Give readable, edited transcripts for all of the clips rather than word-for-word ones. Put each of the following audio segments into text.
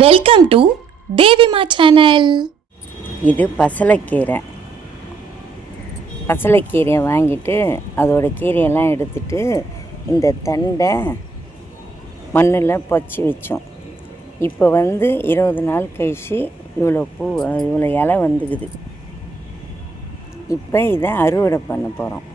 Welcome to தேவிமா channel. இது பசலைக்கீரையை வாங்கிட்டு அதோட கீரையெல்லாம் எடுத்துட்டு இந்த தண்டை மண்ணில் பச்சு வச்சோம். இப்போ 20 நாள் கழிச்சு இவ்வளோ இவ்வளோ இலை வந்துக்குது. இப்போ இதை அறுவடை பண்ண போகிறோம்.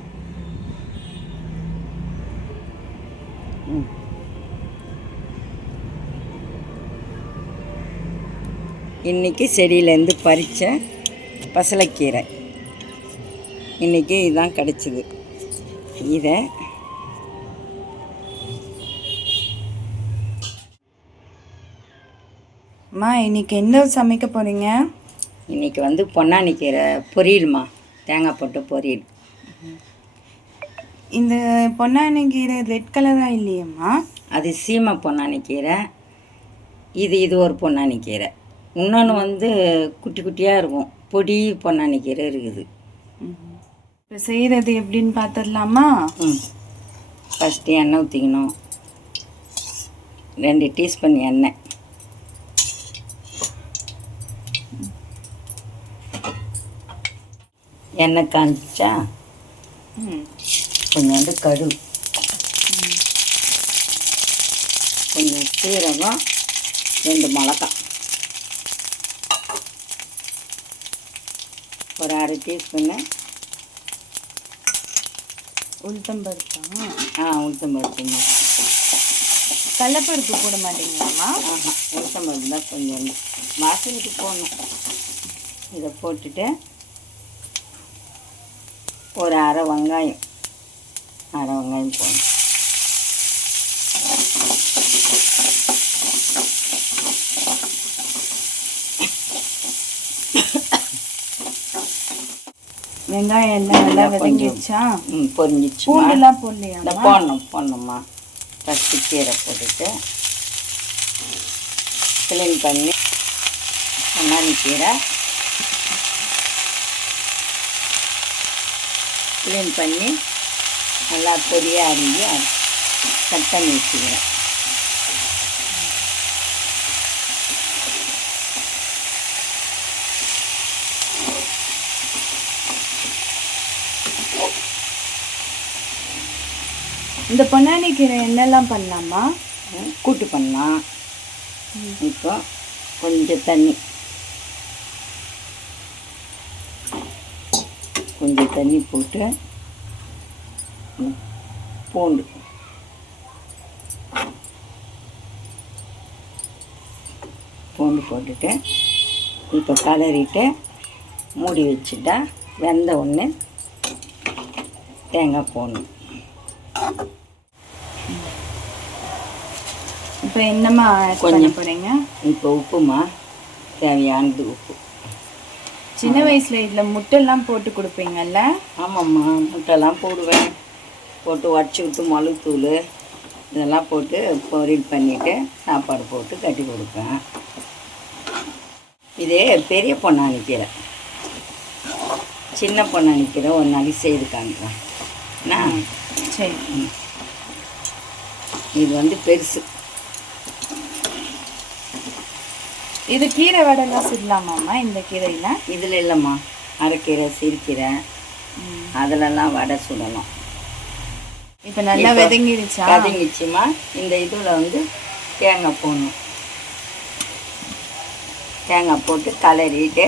இன்றைக்கி செடியிலேருந்து பறித்த பசலைக்கீரை இன்றைக்கி இதுதான் கிடச்சிது. இதை அம்மா இன்றைக்கி என்ன சமைக்க போகிறீங்க? இன்றைக்கி பொன்னாங்கண்ணி பொரியல்மா, தேங்காய் போட்டு பொரியல். இந்த பொன்னாங்கண்ணி கீரை ரெட் கலராக இல்லையம்மா? அது சீமை பொன்னாங்கண்ணி கீரை. இது ஒரு பொன்னாங்கண்ணி கீரை. இன்னொன்று குட்டி குட்டியாக இருக்கும், பொடி பொன்னாங்கண்ணி கீரை இருக்குது. இப்போ செய்கிறது எப்படின்னு பார்த்துடலாமா? ஃபஸ்ட்டு எண்ணெய் ஊற்றிக்கணும். 2 டீஸ்பூன் எண்ணெய். எண்ணெய் காய்ச்சா கொஞ்சோண்டு கடுகு, கொஞ்சம் சீரகம், 2 மிளகாய், ஒரு 1/2 டீஸ்பூன்னு உளுத்தம்பருப்பா? உளுத்தம்பருப்புங்க. கடலைப்பருப்பு போட மாட்டீங்களாம்மா? உளுத்தம்பருப்பு தான் கொஞ்சம் வாசனைக்கு போடணும். இதை போட்டுட்டு ஒரு அரை வெங்காயம் போடணும். வெங்காயம் எல்லாம் நல்லா வதங்கிடுச்சா? பொரிஞ்சிச்சு. பூண்டெல்லாம் போடலையா? போடணும்மா. ஃபஸ்ட்டு கீரை போட்டுட்டு க்ளீன் பண்ணி பொன்னாங்கண்ணி கீரை க்ளீன் பண்ணி நல்லா பொடியாக அரிஞ்சு கட் பண்ணி வச்சுக்கிறேன். இந்த பொன்னாங்கண்ணி கீரை என்னெல்லாம் பண்ணலாமா? கூட்டு பண்ணலாம். இப்போ கொஞ்சம் தண்ணி போட்டு பூண்டு போட்டுட்டு இப்போ கலரிட்டு மூடி வச்சுட்டா வெந்த ஒன்று தேங்காய் போடணும். இப்போ என்னம்மா கொஞ்சம் போகிறீங்க? இப்போ உப்புமா, தேவையானது உப்பு. சின்ன வயசில் இதில் முட்டைலாம் போட்டு கொடுப்பீங்கல்ல? ஆமாம்மா, முட்டைலாம் போடுவேன். போட்டு உடச்சி விட்டு மிளகுத்தூள் இதெல்லாம் போட்டு பொரியல் பண்ணிவிட்டு சாப்பாடு போட்டு கட்டி கொடுப்பேன். இதே பெரிய பொன்னாங்கண்ணி கீரை, சின்ன பொன்னாங்கண்ணி கீரை ஒரு நாளைக்கு செய்து காமிக்கிறேன். சரி. இது பெருசு. இது கீரை வடைலாம் செய்யலாமாம்மா இந்த கீரையில்? இதில் இல்லைம்மா, அரைக்கீரை, சிறுக்கீரை அதிலெல்லாம் வடை சுடலாம். இப்போ நல்லா வதங்கிடுச்சுமா? இந்த இதில் தேங்காய் போடணும். தேங்காய் போட்டு கலரிட்டு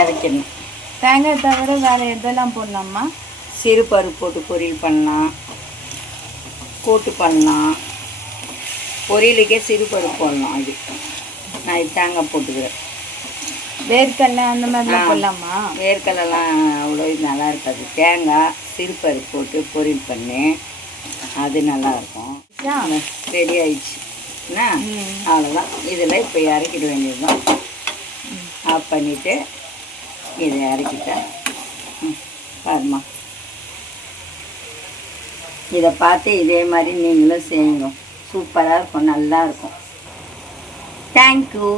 இறக்கிடணும். தேங்காய் தவிர வேறு எதெல்லாம் போடலாமா? சிறுபருப்பு போட்டு பொரியல் பண்ணலாம், கூட்டு பண்ணலாம். பொரியலுக்கே சிறுபருப்பு போடலாம். அது நான் இது தேங்காய் போட்டுக்கிறேன். வேர்க்கடலை அந்த மாதிரிலாம் போடலாமா? வேர்க்கடலாம் அவ்வளோ இது நல்லா இருக்காது. தேங்காய் சிறுபருப்பு போட்டு பொரியல் பண்ணி அது நல்லாயிருக்கும். ரெடி ஆயிடுச்சு. அவ்வளோதான். இதில் இப்போ இறக்கிட வேண்டியது தான். ஆஃப் பண்ணிவிட்டு இதை இறக்கிட்டேன். பாருமா, இதை பார்த்து இதே மாதிரி நீங்களும் செய்யுங்க. சூப்பராக இருக்கும், நல்லாயிருக்கும். தேங்க்யூ.